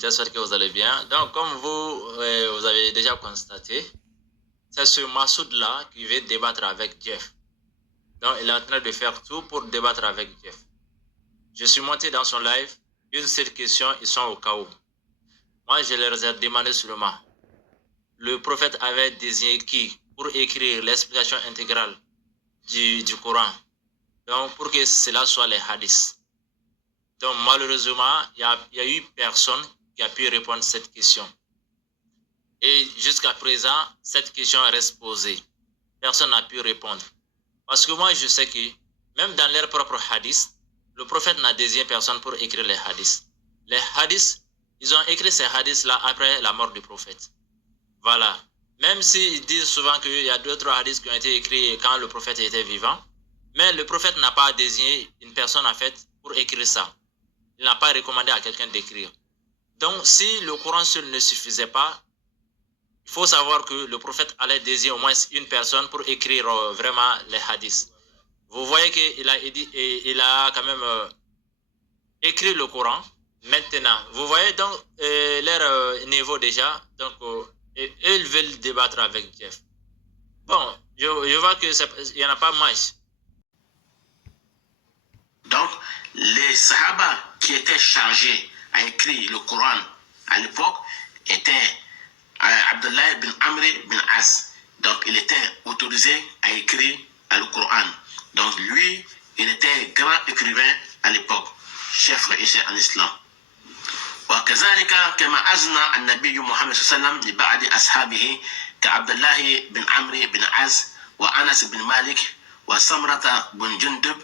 j'espère que vous allez bien. Donc, comme vous avez déjà constaté, c'est ce Massoud-là qui veut débattre avec Jeff. Donc, il est en train de faire tout pour débattre avec Jeff. Je suis monté dans son live. Une seule question, ils sont au chaos. Moi, je leur ai demandé seulement. Le prophète avait désigné qui pour écrire l'explication intégrale du Coran. Donc, pour que cela soit les hadiths. Donc, malheureusement, il y a eu personne qui a pu répondre à cette question. Et jusqu'à présent, cette question reste posée. Personne n'a pu répondre. Parce que moi, je sais que même dans leur propre hadith, le prophète n'a désigné personne pour écrire les hadiths. Les hadiths, ils ont écrit ces hadiths-là après la mort du prophète. Voilà. Même s'ils disent souvent qu'il y a d'autres hadiths qui ont été écrits quand le prophète était vivant, mais le prophète n'a pas désigné une personne en fait pour écrire ça. Il n'a pas recommandé à quelqu'un d'écrire. Donc, si le Coran seul ne suffisait pas, il faut savoir que le prophète allait désigner au moins une personne pour écrire vraiment les hadiths. Vous voyez qu'il a quand même écrit le Coran. Maintenant, vous voyez donc leur niveau déjà. Donc, ils veulent débattre avec Jeff. Bon, je vois qu'il n'y en a pas much. Donc, les Sahaba qui étaient chargés à écrire le Coran à l'époque étaient Abdullah bin Amr bin As. Donc, il était autorisé à écrire le Coran. Donc, lui, il était grand écrivain à l'époque, chef religieux en islam. وكذلك كما أذن النبي محمد صلى الله عليه وسلم لبعض أصحابه كعبد الله بن عمرو بن عاص وأنس بن مالك وسمرة بن جندب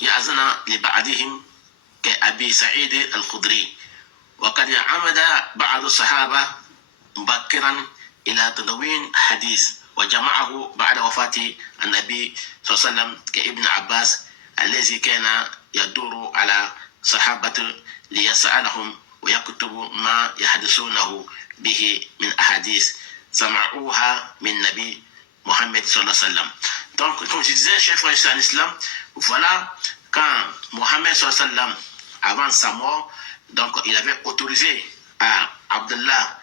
يأذن لبعضهم كأبي سعيد الخدري. وقد عمد بعض الصحابة مبكرا إلى تدوين حديث وجمعه بعد وفاة النبي صلى الله عليه وسلم كابن عباس الذي كان يدور على صحابة ليسألهم ويكتب ما يحدثونه به من أحاديث سمعوها من النبي Mohammed sallallahu alayhi wa sallam. Donc, comme je disais, chef frère en islam, voilà, quand Mohammed sallallahu alayhi wa sallam, avant sa mort, donc il avait autorisé à Abdullah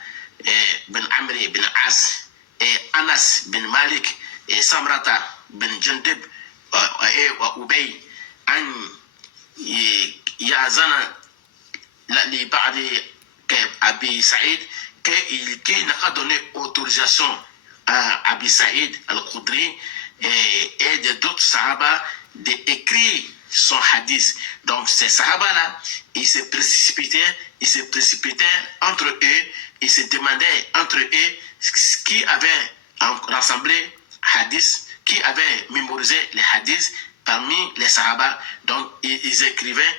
bin Amr bin As et Anas bin Malik et Samrata bin Jundib et Ubay أن يأذن لبعض أبي سعيد qui n'a pas donné autorisation à Abi Saïd al-Khudri et d'autres Sahaba d'écrire son hadith. Donc ces Sahaba-là, ils se précipitaient entre eux, ils se demandaient entre eux qui avait rassemblé hadith, qui avait mémorisé les hadiths parmi les Sahaba. Donc ils écrivaient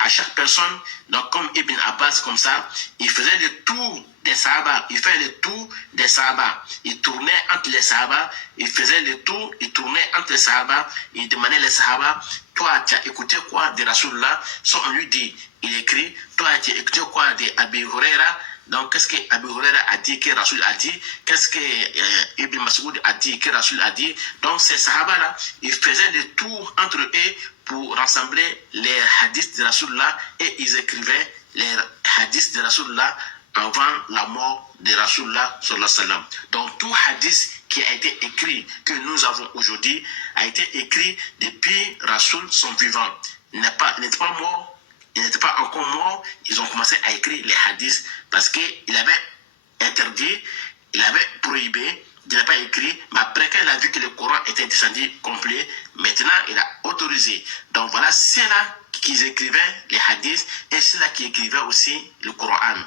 à chaque personne, donc comme Ibn Abbas, comme ça, il faisait le tour des Sahaba, il fait le tour des Sahaba, il tournait entre les Sahaba, il faisait le tour, il tournait entre les Sahaba, il demandait les Sahaba, toi tu as écouté quoi de Rasulullah? Soit on lui dit, il écrit, toi tu as écouté quoi de Abi Huraira? Donc qu'est-ce que Abi Huraira a dit que Rasul a dit? Qu'est-ce que Ibn Mas'ud a dit que Rasul a dit? Donc ces Sahaba-là, ils faisaient le tour entre eux pour rassembler les hadiths de Rasulullah et ils écrivaient les hadiths de Rasulullah avant la mort de Rasulullah sallallahu alayhi wa sallam. Donc tout hadith qui a été écrit, que nous avons aujourd'hui, a été écrit depuis Rasul son vivant. Il n'était pas mort, il n'était pas encore mort, ils ont commencé à écrire les hadiths parce qu'il avait interdit, il avait prohibé de ne pas écrit, mais après qu'il a vu que le Coran était descendu complet, maintenant il a autorisé. Donc voilà, c'est là qu'ils écrivaient les hadiths et c'est là qu'ils écrivaient aussi le Coran.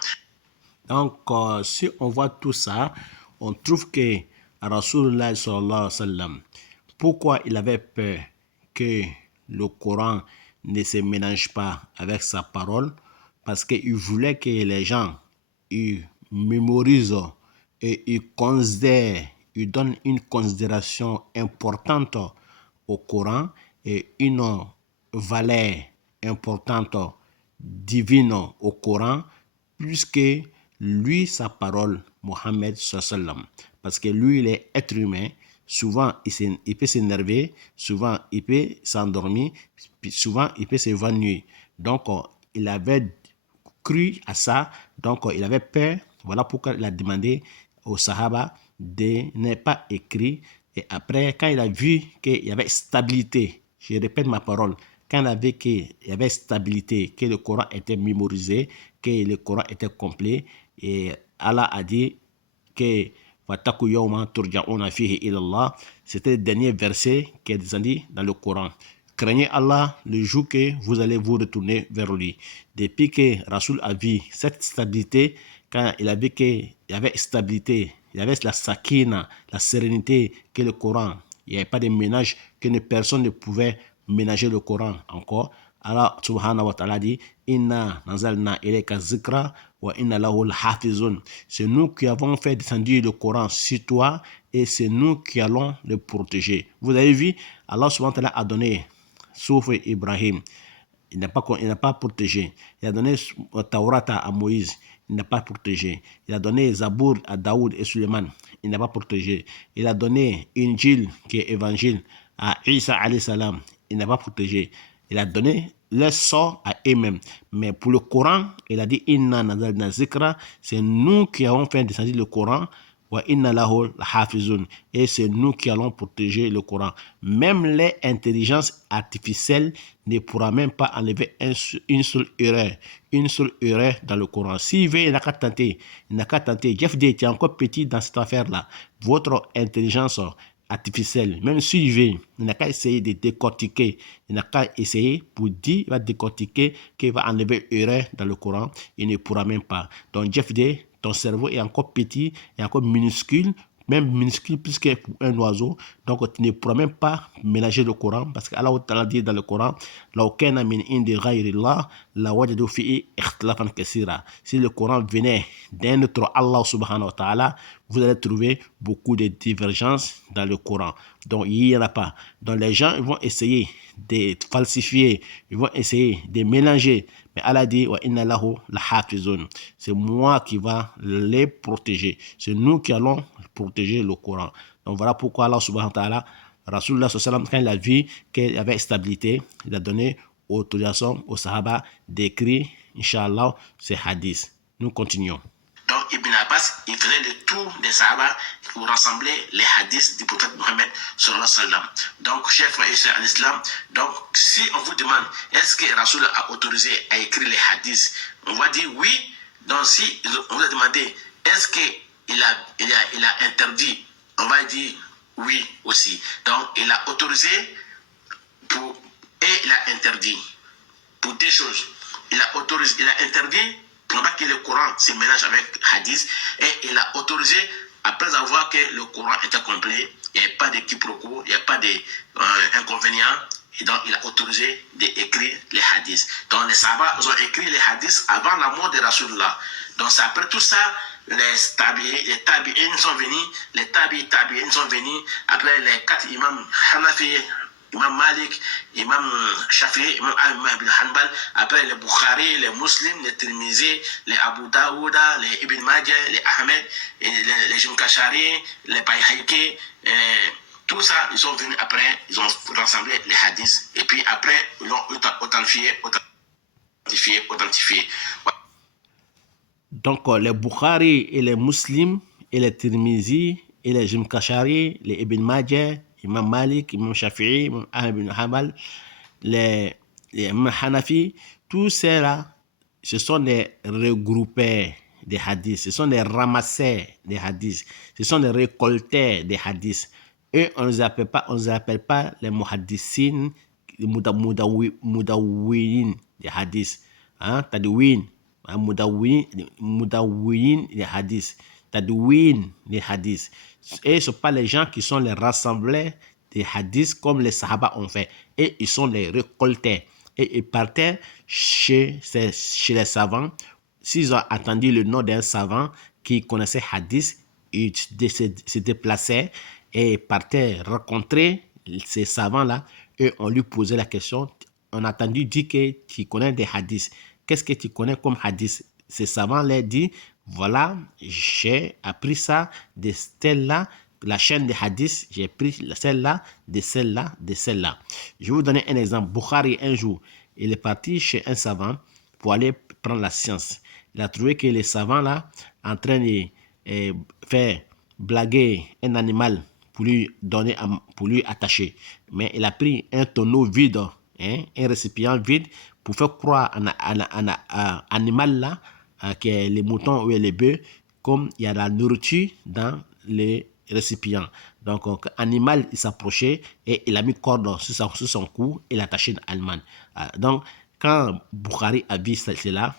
Donc, si on voit tout ça, on trouve que Rasulullah sallallahu alayhi wa sallam, pourquoi il avait peur que le Coran ne se mélange pas avec sa parole? Parce qu'il voulait que les gens ils mémorisent et ils considèrent, ils donnent une considération importante au Coran et une valeur importante divine au Coran, plus que lui, sa parole, Mohammed sallam. Parce que lui, il est être humain. Souvent, il peut s'énerver. Souvent, il peut s'endormir. Souvent, il peut s'évanouir. Donc, il avait cru à ça, donc il avait peur. Voilà pourquoi il a demandé aux Sahaba de ne pas écrire. Et après, quand il a vu qu'il y avait stabilité, je répète ma parole, quand il a vu qu'il y avait stabilité, que le Coran était mémorisé, que le Coran était complet, et Allah a dit que c'était le dernier verset qui est descendu dans le Coran. Craignez Allah le jour que vous allez vous retourner vers lui. Depuis que Rasoul a vu cette stabilité, quand il a vu qu'il y avait stabilité, il y avait la sakina, la sérénité, que le Coran, il n'y avait pas de ménage, que personne ne pouvait ménager le Coran encore. Allah subhanahu wa ta'ala dit Inna nazalna ilayka zikra wa inna lahu al-hafizun. C'est nous qui avons fait descendre le Coran sur toi et c'est nous qui allons le protéger. Vous avez vu, Allah subhanahu wa ta'ala a donné sauf Ibrahim, il n'a pas protégé. Il a donné Taurata à Moïse, il n'a pas protégé. Il a donné Zabour à Daoud et Suleiman, il n'a pas protégé. Il a donné Injil, qui est évangile, à Isa alayhi salam, il n'a pas protégé. Il a donné leur sort à eux-mêmes. Mais pour le Coran, il a dit Inna nazalna zikra, c'est nous qui avons fait descendre le Coran. Et c'est nous qui allons protéger le Coran. Même les intelligences artificielles ne pourra même pas enlever une seule erreur dans le Coran. S'il veut, il n'a qu'à tenter. Jeff D, tu es encore petit dans cette affaire-là. Votre intelligence artificielle, même s'il veut, il n'a qu'à essayer de décortiquer. Il n'a qu'à essayer pour dire, il va décortiquer qu'il va enlever erreur dans le Coran. Il ne pourra même pas. Donc Jeff D, ton cerveau est encore petit, est encore minuscule, même minuscule plus qu'un oiseau. Donc, tu ne pourras même pas mélanger le Coran parce qu'Allah Ta'ala dit dans le Coran si le Coran venait d'un autre Allah subhanahu wa ta'ala, vous allez trouver beaucoup de divergences dans le Coran. Donc, il n'y en a pas. Donc, les gens ils vont essayer de falsifier, ils vont essayer de mélanger. Mais Allah dit c'est moi qui va les protéger. C'est nous qui allons protéger le Coran. Donc voilà pourquoi Allah subhanahu wa ta'ala, Rasulullah sallam, quand il a vu qu'il y avait stabilité, il a donné autorisation aux Sahaba d'écrire, Inch'Allah, ces hadiths. Nous continuons. Donc Ibn Abbas, il venait de tous les Sahaba pour rassembler les hadiths du prophète Mohammed sallallahu alayhi wa sallam. Donc, chers frères et sœurs en islam, donc si on vous demande est-ce que Rasoul a autorisé à écrire les hadiths, on va dire oui. Donc si on vous a demandé est-ce qu'il a interdit, on va dire oui aussi. Donc il a autorisé et il a interdit pour deux choses. Il a interdit pour ne pas que le Coran se mélange avec hadith, et il a autorisé après avoir que le Coran était complet, il n'y avait pas de quiproquo, il n'y a pas d'inconvénient, et donc il a autorisé d'écrire les hadiths. Donc les Sahaba ont écrit les hadiths avant la mort de Rasulullah. Donc c'est après tout ça, les tabi'in sont venus, les tabi'in sont venus, après les 4 imams Hanafi, Imam Malik, Imam Shafi'i, Imam Ibn Hanbal, après les Bukhari, les Muslims, les Tirmizi, les Abu Daouda, les Ibn Majah, les Ahmed, les Jimkashari, les Bayhaqi, tout ça, ils sont venus après, ils ont rassemblé les hadiths, et puis après, ils l'ont authentifié. Donc, les Bukhari et les Muslims, et les Tirmizi, et les Jimkashari, les Ibn Majah, Imam Malik, Imam Shafi'i, Imam Ahmed bin Hanbal, les Imam Hanafi, tous ces-là, ce sont des regroupés des hadiths, ce sont des ramasseurs des hadiths, ce sont des récolteurs des hadiths. Et on ne les appelle pas les muhaddissines, les mudawwin des hadiths. Tadwin, mudawwin des hadiths. Tadwin des hadiths. Et ce ne sont pas les gens qui sont les rassembleurs des hadiths comme les Sahaba ont fait. Et ils sont les récoltés. Et ils partaient chez les savants. S'ils ont entendu le nom d'un savant qui connaissait hadith, ils se déplaçaient et partaient rencontrer ces savants-là. Et on lui posait la question. On a entendu dire que tu connais des hadiths. Qu'est-ce que tu connais comme hadith? Ces savants leur disent, voilà, j'ai appris ça de celle-là, la chaîne de hadith, j'ai pris celle-là, de celle-là, de celle-là. Je vais vous donner un exemple. Bukhari, un jour, il est parti chez un savant pour aller prendre la science. il a trouvé que les savants là, en train de faire blaguer un animal pour lui donner, pour lui attacher. Mais il a pris un tonneau vide, hein, un récipient vide, pour faire croire à un animal là, qui est les moutons ou les bœufs, comme il y a de la nourriture dans les récipients. Donc, animal, il s'approchait et il a mis corde sur son cou et l'attaché à l'allemand. Donc, quand Bukhari a vu cela,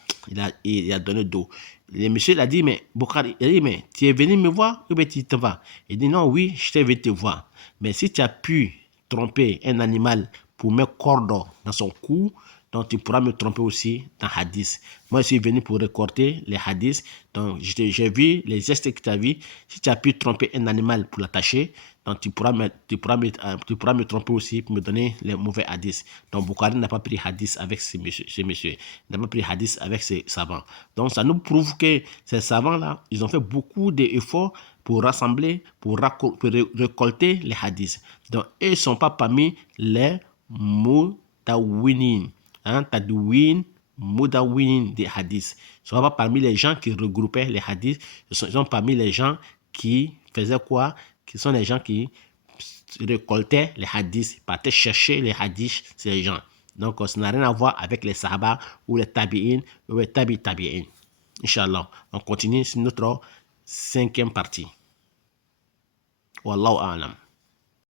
il a donné dos. Le monsieur l'a dit, mais Bukhari, il a dit, mais tu es venu me voir ou bien tu te vas? Il dit, non, oui, je t'ai venu te voir. Mais si tu as pu tromper un animal pour mettre corde dans son cou, donc tu pourras me tromper aussi dans hadith. Moi, je suis venu pour récolter les hadiths. Donc, j'ai vu les gestes que tu as vus. Si tu as pu tromper un animal pour l'attacher, donc tu pourras me tromper aussi pour me donner les mauvais hadiths. Donc, Bukhari n'a pas pris hadith avec ces messieurs. Il n'a pas pris hadith avec ces savants. Donc, ça nous prouve que ces savants-là, ils ont fait beaucoup d'efforts pour rassembler, pour récolter les hadiths. Donc, ils ne sont pas parmi les mutawwinin. Tadwin, Mudawin des hadiths. Ils ne sont pas parmi les gens qui regroupaient les hadiths. Ils sont parmi les gens qui faisaient quoi? Qui sont les gens qui récoltaient les hadiths, partaient chercher les hadiths, ces gens. Donc, ça n'a rien à voir avec les sahaba ou les tabi'in ou les tabi'in. Inch'Allah. On continue sur notre 5e partie. Wallahu a'lam.